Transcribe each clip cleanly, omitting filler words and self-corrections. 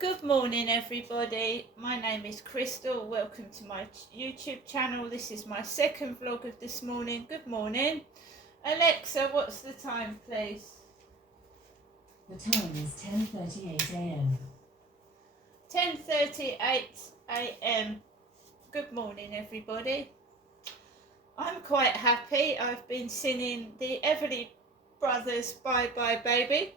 Good morning, everybody. My name is Crystal. Welcome to my YouTube channel. This is my second vlog of this morning. Good morning. Alexa, what's the time, please? The time is 10:38 a.m. 10:38 a.m. Good morning, everybody. I'm quite happy. I've been singing the Everly Brothers Bye Bye Baby.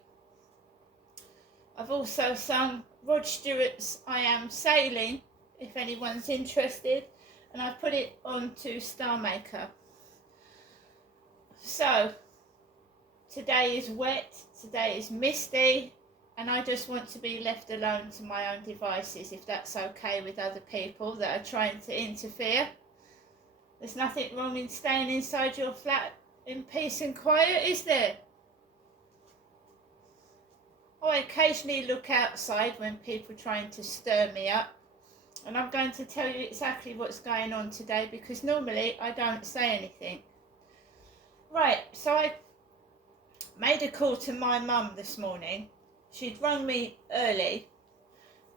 I've also sung Rod Stewart's I Am Sailing, if anyone's interested, and I put it on to Star Maker. So, today is wet, today is misty, and I just want to be left alone to my own devices, if that's okay with other people that are trying to interfere. There's nothing wrong in staying inside your flat in peace and quiet, is there? I occasionally look outside when people are trying to stir me up, and I'm going to tell you exactly what's going on today because normally I don't say anything. Right, so I made a call to my mum this morning. She'd rung me early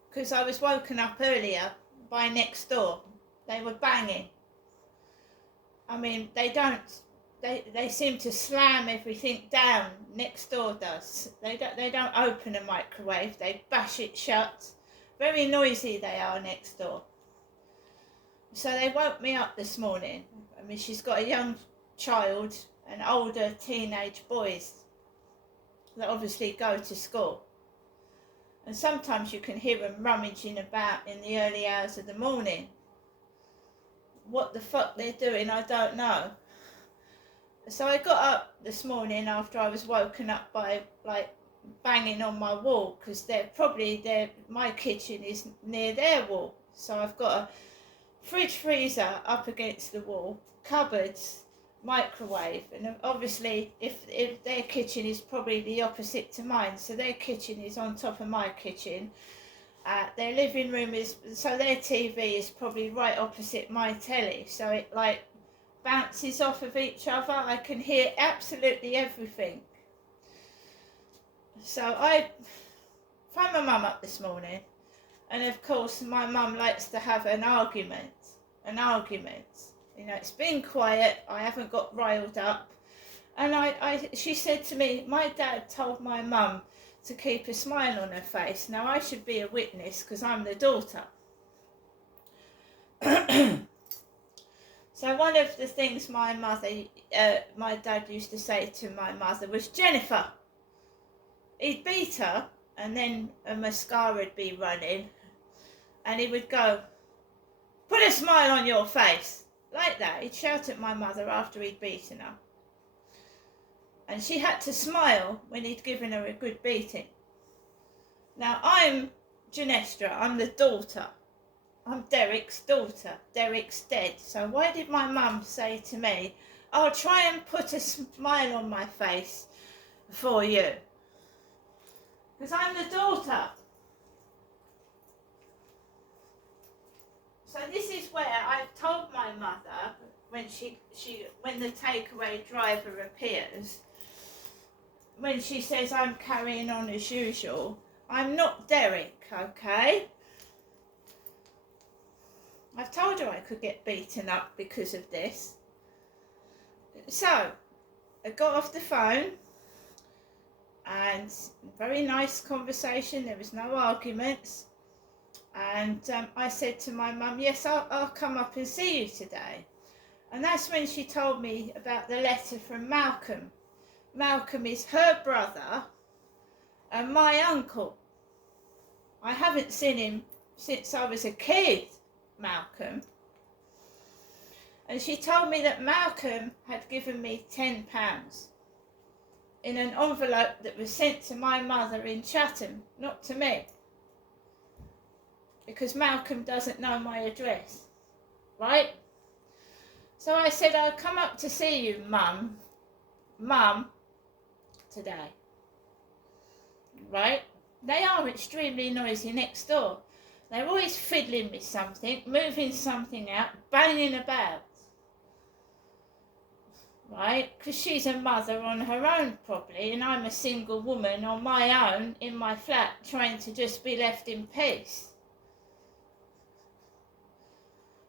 because I was woken up earlier by next door. They were banging. I mean, they seem to slam everything down. Next door does. They don't open a microwave. They bash it shut. Very noisy they are next door. So they woke me up this morning. I mean, she's got a young child and older teenage boys that obviously go to school. And sometimes you can hear them rummaging about in the early hours of the morning. What the fuck they're doing, I don't know. So I got up this morning after I was woken up by banging on my wall because my kitchen is near their wall. So I've got a fridge freezer up against the wall, cupboards, microwave, and obviously if their kitchen is probably the opposite to mine, so their kitchen is on top of my kitchen. Their living room so their TV is probably right opposite my telly, so it bounces off of each other. I can hear absolutely everything. So I phoned my mum up this morning, and of course my mum likes to have an argument. You know, it's been quiet, I haven't got riled up, and she said to me, my dad told my mum to keep a smile on her face. Now I should be a witness because I'm the daughter. So one of the things my dad used to say to my mother was, Jennifer. He'd beat her, and then a mascara would be running, and he would go, put a smile on your face. Like that. He'd shout at my mother after he'd beaten her. And she had to smile when he'd given her a good beating. Now I'm Janestra, I'm the daughter. I'm Derek's daughter. Derek's dead. So why did my mum say to me, I'll try and put a smile on my face for you? Because I'm the daughter. So this is where I've told my mother when the takeaway driver appears, when she says I'm carrying on as usual, I'm not Derek, okay? I've told her I could get beaten up because of this. So, I got off the phone, and very nice conversation, there was no arguments, and I said to my mum, yes, I'll come up and see you today. And that's when she told me about the letter from Malcolm. Malcolm is her brother and my uncle. I haven't seen him since I was a kid, Malcolm. And she told me that Malcolm had given me £10 in an envelope that was sent to my mother in Chatham, not to me, because Malcolm doesn't know my address, right? So I said, I'll come up to see you, Mum, today, right? They are extremely noisy next door. They're always fiddling with something, moving something out, banging about. right? Because she's a mother on her own probably, and I'm a single woman on my own in my flat trying to just be left in peace.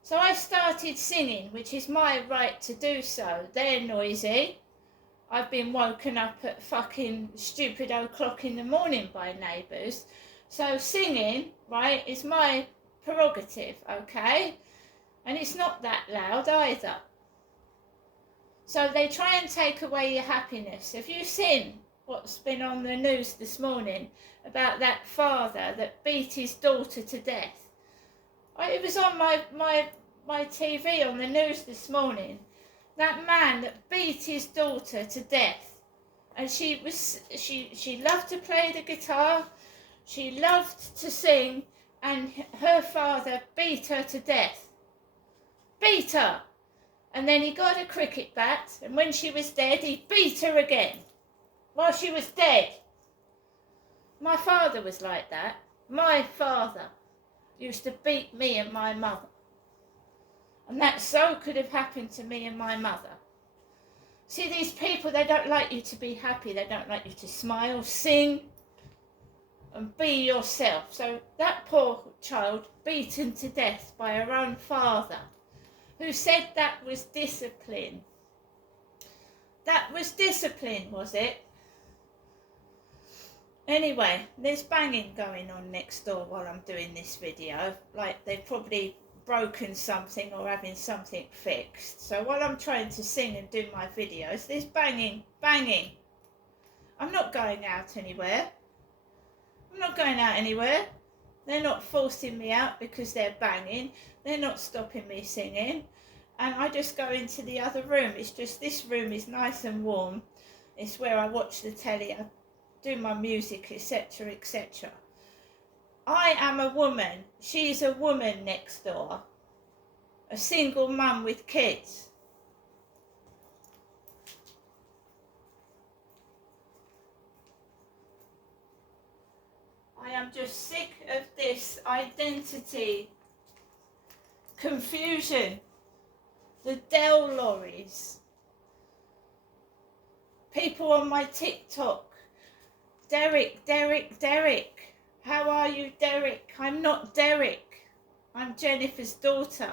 So I started singing, which is my right to do so. They're noisy. I've been woken up at fucking stupid o'clock in the morning by neighbours. So singing, right, is my prerogative, okay? And it's not that loud either. So they try and take away your happiness. Have you seen what's been on the news this morning about that father that beat his daughter to death? It was on my TV on the news this morning. That man that beat his daughter to death. And she loved to play the guitar, she loved to sing, and her father beat her to death. Beat her! And then he got a cricket bat, and when she was dead, he beat her again. While she was dead. My father was like that. My father used to beat me and my mother. And that so could have happened to me and my mother. See, these people, they don't like you to be happy. They don't like you to smile, sing, and be yourself. So that poor child, beaten to death by her own father, who said that was discipline. That was discipline, was it? Anyway, there's banging going on next door while I'm doing this video. Like they've probably broken something or having something fixed. So while I'm trying to sing and do my videos, there's banging. I'm not going out anywhere. They're not forcing me out because they're banging. They're not stopping me singing. And I just go into the other room. It's just this room is nice and warm. It's where I watch the telly, I do my music, etc., etc. I am a woman. She's a woman next door. A single mum with kids. I am just sick of this identity confusion. The Dell lorries. People on my TikTok. Derek. How are you, Derek? I'm not Derek. I'm Jennifer's daughter.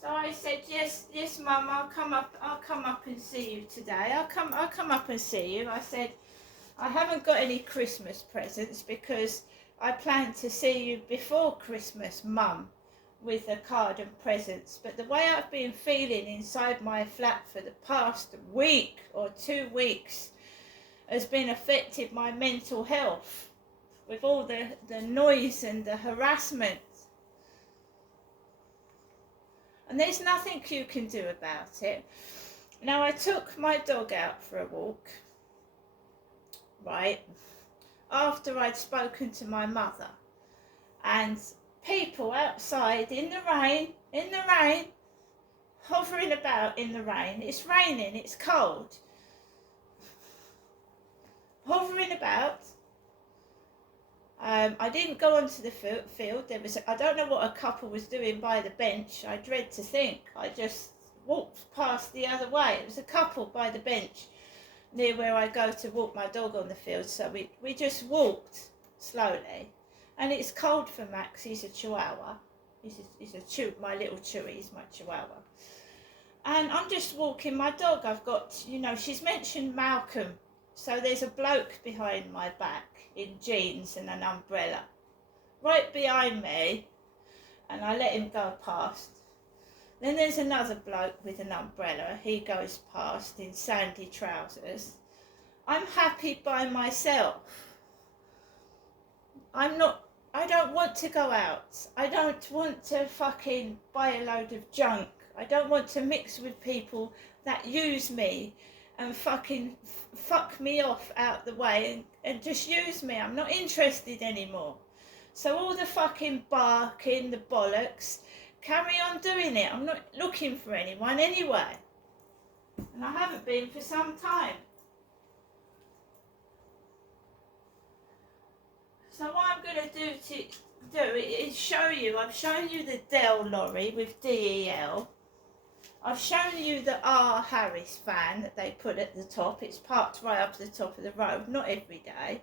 So I said, yes, Mum, I'll come up and see you today. I'll come up and see you. I said, I haven't got any Christmas presents because I plan to see you before Christmas, Mum, with a card and presents. But the way I've been feeling inside my flat for the past week or 2 weeks has been affecting my mental health with all the noise and the harassment. And there's nothing you can do about it. Now, I took my dog out for a walk, right, after I'd spoken to my mother. And people outside in the rain, hovering about in the rain. It's raining, it's cold. Hovering about. I didn't go onto the field. I don't know what a couple was doing by the bench. I dread to think. I just walked past the other way. It was a couple by the bench near where I go to walk my dog on the field. So we just walked slowly. And it's cold for Max. He's a Chihuahua. My little Chewy. He's my Chihuahua. And I'm just walking my dog. I've got, she's mentioned Malcolm. So there's a bloke behind my back in jeans and an umbrella right behind me, and I let him go past. Then there's another bloke with an umbrella. He goes past in sandy trousers. I'm happy by myself. I don't want to go out. I don't want to fucking buy a load of junk. I don't want to mix with people that use me and fucking fuck me off out the way and just use me. I'm not interested anymore. So all the fucking barking, the bollocks, carry on doing it. I'm not looking for anyone anyway. And I haven't been for some time. So what I'm going to do is show you, I've shown you the Dell lorry with DEL. I've shown you the R. Harris van that they put at the top. It's parked right up to the top of the road, not every day.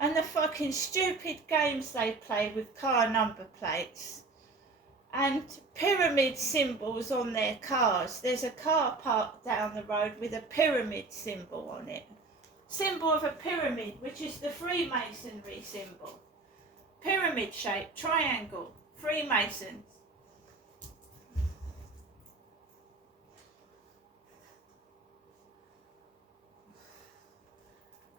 And the fucking stupid games they play with car number plates and pyramid symbols on their cars. There's a car parked down the road with a pyramid symbol on it. Symbol of a pyramid, which is the Freemasonry symbol. Pyramid shape, triangle, Freemasons.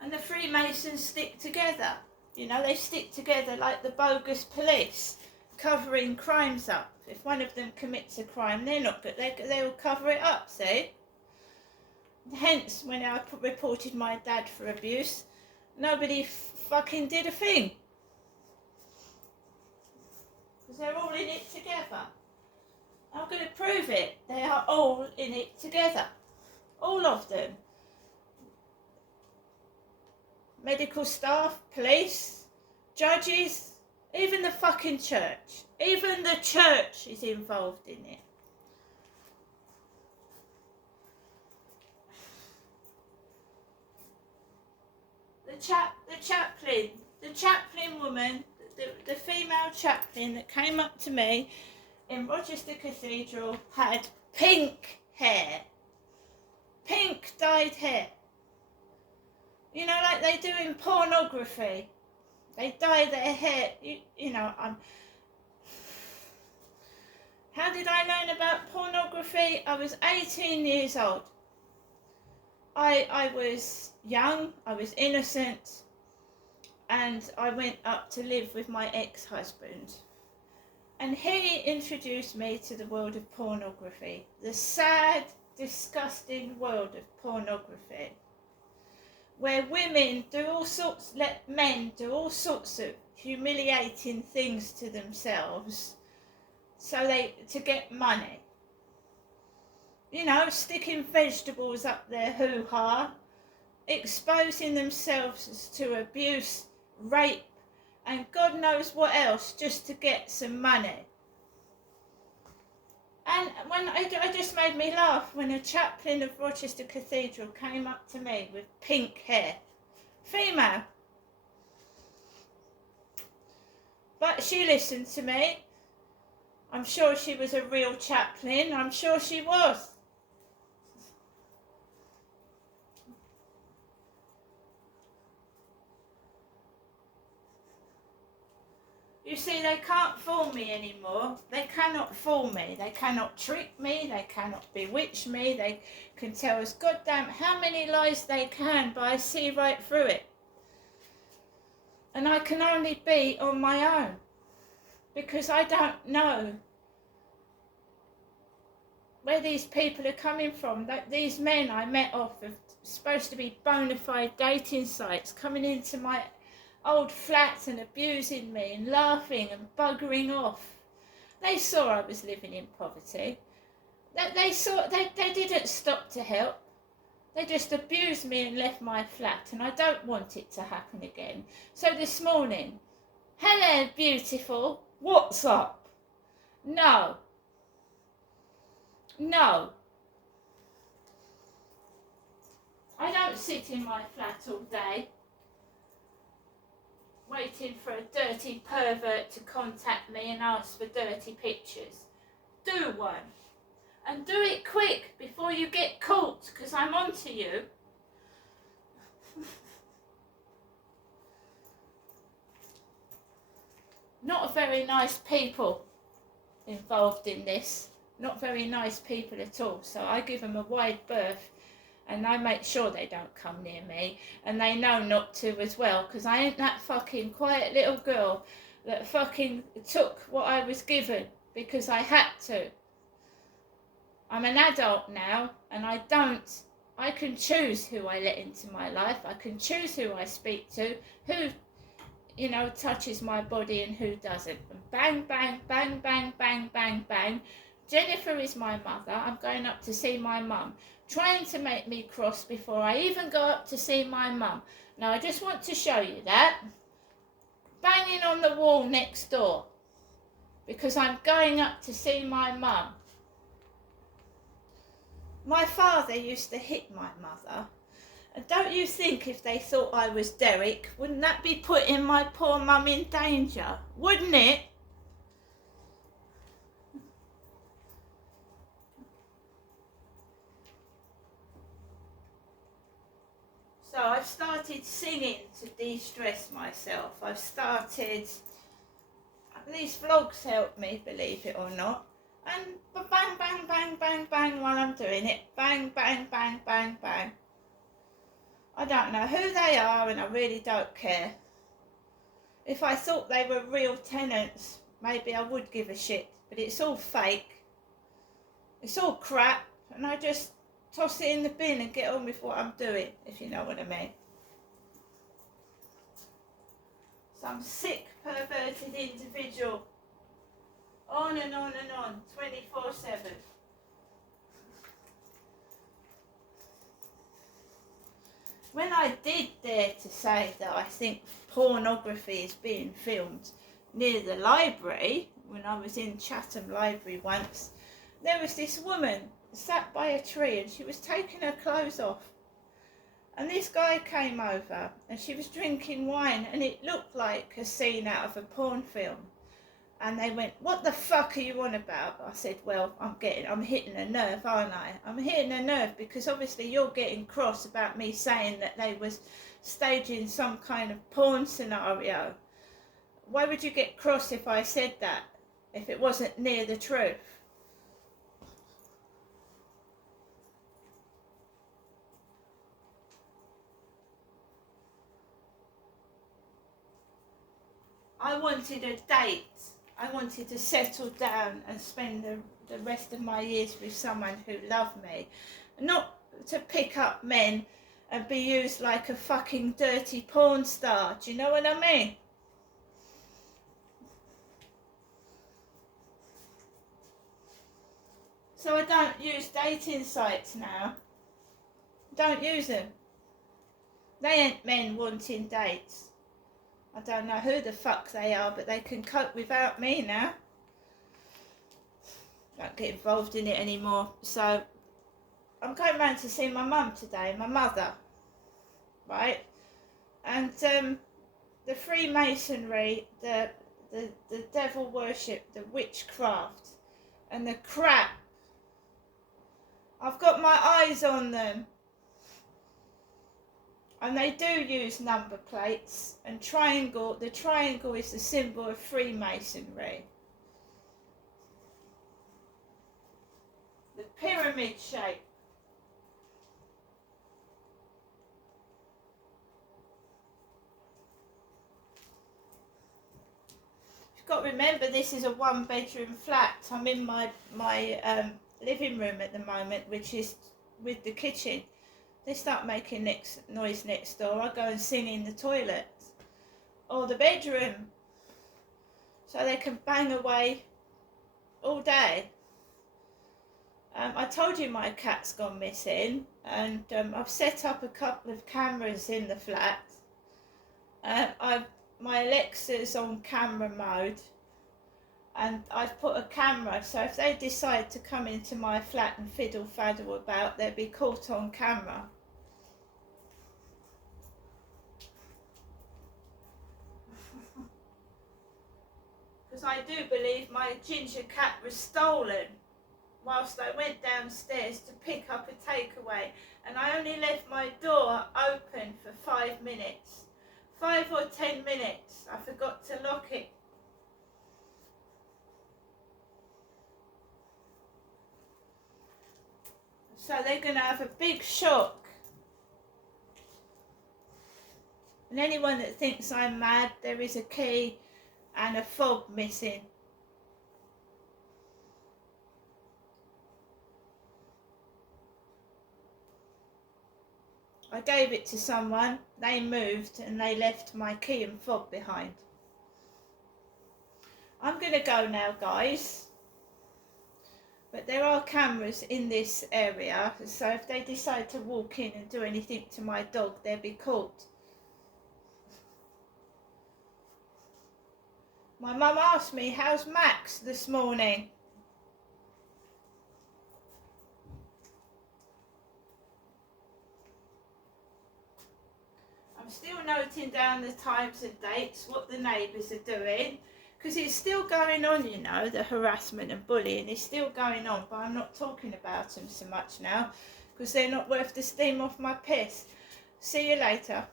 And the Freemasons stick together. You know, they stick together like the bogus police, covering crimes up. If one of them commits a crime, they're not good. They'll cover it up, see? Hence, when I reported my dad for abuse, nobody fucking did a thing. Because they're all in it together. I'm going to prove it. They are all in it together. All of them. Medical staff, police, judges, even the fucking church. Even the church is involved in it. The chaplain woman, the female chaplain that came up to me in Rochester Cathedral had pink hair. Pink dyed hair. You know, like they do in pornography. They dye their hair, you know, how did I learn about pornography? I was 18 years old. I was young, I was innocent, and I went up to live with my ex-husband. And he introduced me to the world of pornography. The sad, disgusting world of pornography. Where women do all sorts, let men do all sorts of humiliating things to themselves to get money. You know, sticking vegetables up their hoo-ha, exposing themselves to abuse, rape, and God knows what else just to get some money. And when it just made me laugh when a chaplain of Rochester Cathedral came up to me with pink hair. Female. But she listened to me. I'm sure she was a real chaplain. I'm sure she was. You see, they can't fool me anymore. They cannot fool me. They cannot trick me. They cannot bewitch me. They can tell us goddamn how many lies they can, but I see right through it. And I can only be on my own. Because I don't know where these people are coming from. These men I met off of supposed to be bona fide dating sites coming into my old flats and abusing me and laughing and buggering off. They saw I was living in poverty. They didn't stop to help. They just abused me and left my flat, and I don't want it to happen again. So this morning, hello beautiful, what's up? No. I don't sit in my flat all day waiting for a dirty pervert to contact me and ask for dirty pictures. Do one. And do it quick before you get caught, because I'm onto you. Not very nice people involved in this. Not very nice people at all. So I give them a wide berth. And I make sure they don't come near me. And they know not to as well. Because I ain't that fucking quiet little girl that fucking took what I was given. Because I had to. I'm an adult now. And I can choose who I let into my life. I can choose who I speak to. Who, you know, touches my body and who doesn't. And bang, bang, bang, bang, bang, bang, bang. Jennifer is my mother. I'm going up to see my mum. Trying to make me cross before I even go up to see my mum. Now I just want to show you that. banging on the wall next door because I'm going up to see my mum. My father used to hit my mother. And don't you think if they thought I was Derek, wouldn't that be putting my poor mum in danger? Wouldn't it? So I've started singing to de-stress myself. I've started, these vlogs help me, believe it or not. And bang, bang, bang, bang, bang while I'm doing it. Bang, bang, bang, bang, bang. I don't know who they are and I really don't care. If I thought they were real tenants, maybe I would give a shit. But it's all fake. It's all crap. And I just toss it in the bin and get on with what I'm doing, if you know what I mean. Some sick, perverted individual. On and on and on, 24/7. When I did dare to say that I think pornography is being filmed near the library, when I was in Chatham Library once, there was this woman sat by a tree and she was taking her clothes off. And this guy came over and she was drinking wine and it looked like a scene out of a porn film. And they went, "What the fuck are you on about?" I said, "Well, I'm hitting a nerve, aren't I? I'm hitting a nerve because obviously you're getting cross about me saying that they was staging some kind of porn scenario. Why would you get cross if I said that, if it wasn't near the truth?" I wanted a date. I wanted to settle down and spend the rest of my years with someone who loved me. Not to pick up men and be used like a fucking dirty porn star. Do you know what I mean? So I don't use dating sites now. Don't use them. They ain't men wanting dates. I don't know who the fuck they are, but they can cope without me now. Don't get involved in it anymore. So I'm going round to see my mum today, my mother, right? And the Freemasonry, the devil worship, the witchcraft, and the crap. I've got my eyes on them. And they do use number plates and triangle. The triangle is the symbol of Freemasonry. The pyramid shape. You've got to remember this is a 1-bedroom flat. I'm in my living room at the moment, which is with the kitchen. They start making noise next door, I go and sing in the toilet or the bedroom so they can bang away all day. I told you my cat's gone missing and I've set up a couple of cameras in the flat. My Alexa's on camera mode and I've put a camera so if they decide to come into my flat and fiddle faddle about, they'll be caught on camera. Because I do believe my ginger cat was stolen whilst I went downstairs to pick up a takeaway, and I only left my door open for 5 minutes. 5 or 10 minutes. I forgot to lock it. So they're going to have a big shock. And anyone that thinks I'm mad, there is a key and a fob missing. I gave it to someone, they moved and they left my key and fob behind. I'm going to go now, guys. But there are cameras in this area, so if they decide to walk in and do anything to my dog, they'll be caught. My mum asked me, how's Max this morning? I'm still noting down the times and dates, what the neighbours are doing, because it's still going on, you know, the harassment and bullying is still going on, but I'm not talking about them so much now, because they're not worth the steam off my piss. See you later.